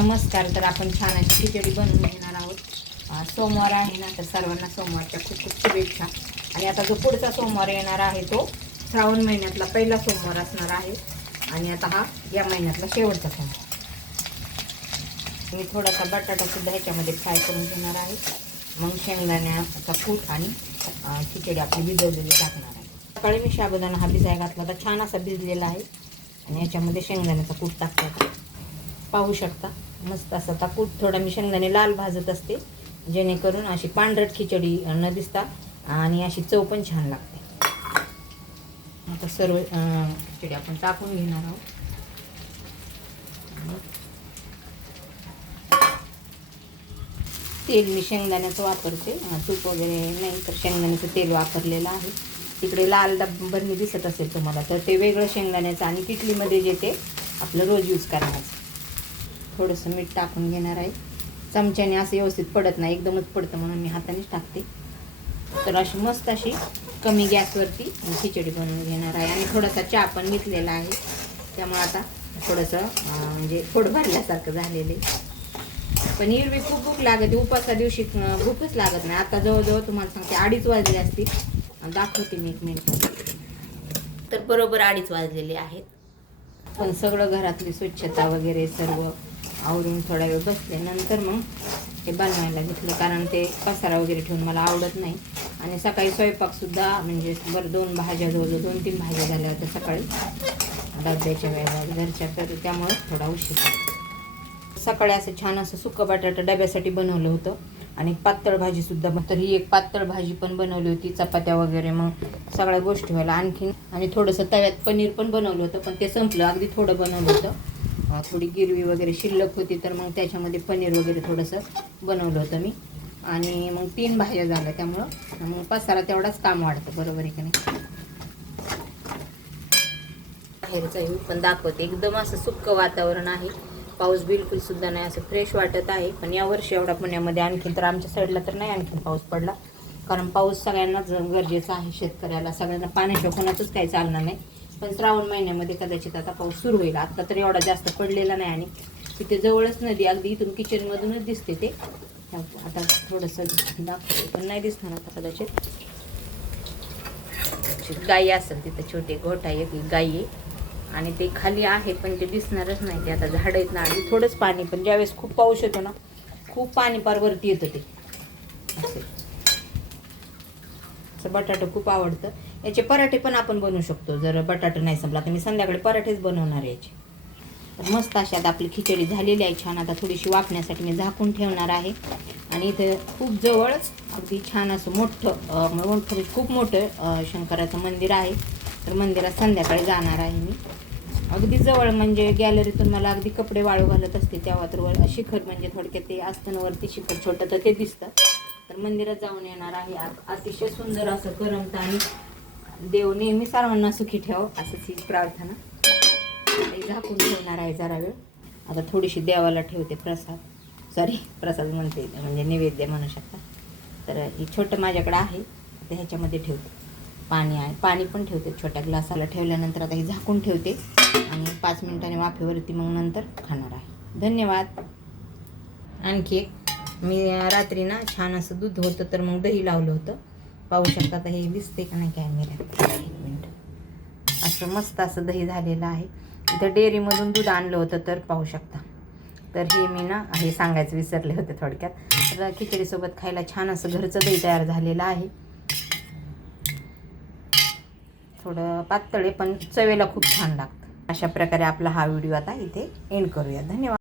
नमस्कार. तर आपण छान अशी खिचडी बनवून घेणार आहोत. सोमवार आहे ना, तर सर्वांना सोमवारच्या खूप खूप शुभेच्छा. आणि आता जो पुढचा सोमवार येणार आहे तो श्रावण महिन्यातला पहिला सोमवार असणार आहे. आणि आता हा या महिन्यातला शेवटचा सोमवार. मी थोडासा बटाटा सुद्धा ह्याच्यामध्ये फ्राय करून घेणार आहे. मग शेंगदाण्याचा कूट आणि खिचडी आपली भिजवलेली टाकणार आहे. सकाळी मी साबुदाणा हा भिजाय घातला तर छान असा भिजलेला आहे. आणि याच्यामध्ये शेंगदाण्याचा कूट टाकतात. पाहू शकता मस्त असा आता कूट थोडा मी शेंगदाणे लाल भाजत असते, जेणेकरून अशी पांढरट खिचडी न दिसता आणि अशी चव पण छान लागते. आता सर्व खिचडी आपण टाकून घेणार आहोत. तेल मी शेंगदाण्याचं वापरते, तूप वगैरे नाही तर शेंगदाण्याचं तेल वापरलेलं आहे. तिकडे लाल बरणी दिसत असेल तुम्हाला तर ते वेगळं शेंगदाण्याचं आणि किटलीमध्ये जे ते आपलं रोज यूज करण्याचं. थोडंसं मीठ टाकून घेणार आहे. चमच्याने असं व्यवस्थित पडत नाही, एकदमच पडतं म्हणून मी हातानेच टाकते. तर अशी मस्त अशी कमी गॅसवरती खिचडी बनवून घेणार आहे. आणि थोडासा चहा पण घेतलेला आहे, त्यामुळे आता थोडंसं म्हणजे पोट भरल्यासारखं झालेलं आहे. पण एरवी खूप भूक लागते, उपासा दिवशी भूकच लागत नाही. आता जवळजवळ तुम्हाला सांगते 2:30 वाजले असतील. दाखवते मी 1 मिनिट. तर बरोबर 2:30 वाजलेले आहेत. पण सगळं घरातली स्वच्छता वगैरे सर्व आवरून थोडा वेळ बसले. नंतर मग हे बनवायला घेतलं, कारण ते पसारा वगैरे ठेवून मला आवडत नाही. आणि सकाळी स्वयंपाकसुद्धा म्हणजे बरं 2 भाज्या जवळजवळ 2-3 भाज्या झाल्या होत्या सकाळी डब्याच्या वेळेला घरच्या, तर त्यामुळे थोडा उशीर. सकाळी असं छान असं सुकं बटाटा डब्यासाठी बनवलं होतं आणि पातळ भाजीसुद्धा. तर ही एक पातळ भाजी पण बनवली होती, चपात्या वगैरे मग सगळ्या गोष्टी व्हायला आणखीन. आणि थोडंसं तव्यात पनीर पण बनवलं होतं, पण ते संपलं. अगदी थोडं बनवलं होतं, थोडी गिरवी वगैरे शिल्लक होती, तर मग त्याच्यामध्ये पनीर वगैरे थोडंसं बनवलं होतं मी. आणि मग 3 भाज्या झाल्या, त्यामुळं मग पसारा तेवढाच काम वाढतं, बरोबर आहे की नाही. बाहेरचा व्ह्यू पण दाखवते. एकदम असं सुक्कं वातावरण आहे, पाऊस बिलकुल सुद्धा नाही, असं फ्रेश वाटत आहे. पण यावर्षी एवढा पुण्यामध्ये आणखीन तर आमच्या साईडला तर नाही आणखीन पाऊस पडला, कारण पाऊस सगळ्यांनाच गरजेचा आहे. शेतकऱ्याला सगळ्यांना पाण्याशिवाय कोणाचंच काही चालणार नाही. पण श्रावण महिन्यामध्ये कदाचित आता पाऊस सुरू होईल. आता तर एवढा जास्त पडलेला नाही. आणि तिथे जवळच नदी, अगदी इथून किचनमधूनच दिसते ते. आता थोडंसं दाखवते, पण नाही दिसणार आता कदाचित. गाई असेल तिथं, छोटे गोठा एक गाई आहे आणि ते खाली आहे, पण ते दिसणारच नाही. ते आता झाडं आहेत ना, आणि थोडंच पाणी. पण ज्यावेळेस खूप पाऊस येतो ना, खूप पाणी पार वरती येतं ते असं. बटाटा खूप आवडतं. याचे पराठे पण आपण बनवू शकतो जर बटाटा नाही संपला तर. मी संध्याकाळी पराठेच बनवणार याचे. तर मस्त अशी आता आपली खिचडी झालेली आहे छान. आता थोडीशी वाफण्यासाठी मी झाकून ठेवणार आहे. आणि इथं खूप जवळच अगदी छान असं मोठं खूप मोठं शंकराचं मंदिर आहे. तर मंदिरात संध्याकाळी जाणार आहे मी. अगदी जवळ म्हणजे गॅलरीतून मला अगदी कपडे वाळू घालत असते तेव्हा तर शिखर म्हणजे थोडक्यात ते असतं वरती शिखर छोटं, तर ते दिसतं. तर मंदिरात जाऊन येणार आहे. अतिशय सुंदर असं करमतं. आणि देव नेहमी सर्वांना सुखी ठेव असंच ही प्रार्थना. झाकून ठेवणार आहे जरा वेळ. आता थोडीशी देवाला ठेवते प्रसाद म्हणते, म्हणजे नैवेद्य म्हणू शकता. तर ही छोटं माझ्याकडे आहे, तर ह्याच्यामध्ये ठेवते. पाणी आहे, पाणी पण ठेवते छोट्या ग्लासाला. ठेवल्यानंतर आता ही झाकून ठेवते आणि 5 मिनिटांनी वाफेवरती मग नंतर खाणार आहे. धन्यवाद. आणखी एक मी रात्री ना छान असं दूध होतं, तर मग दही लावलं होतं. पाहू शकता आता हे दिसते का नाही कॅमेऱ्यात. 1 मिनिट. असं मस्त असं दही झालेलं आहे. इथं डेअरीमधून दूध आणलं होतं, तर पाहू शकता. तर हे मी ना हे सांगायचं विसरले होते थोडक्यात. तर खिचडीसोबत खायला छान असं घरचं दही तयार झालेलं आहे. थोडं पातळ आहे, पण चवेला खूप छान लागतं. अशा प्रकारे आपला हा व्हिडिओ आता इथे एंड करूया. धन्यवाद.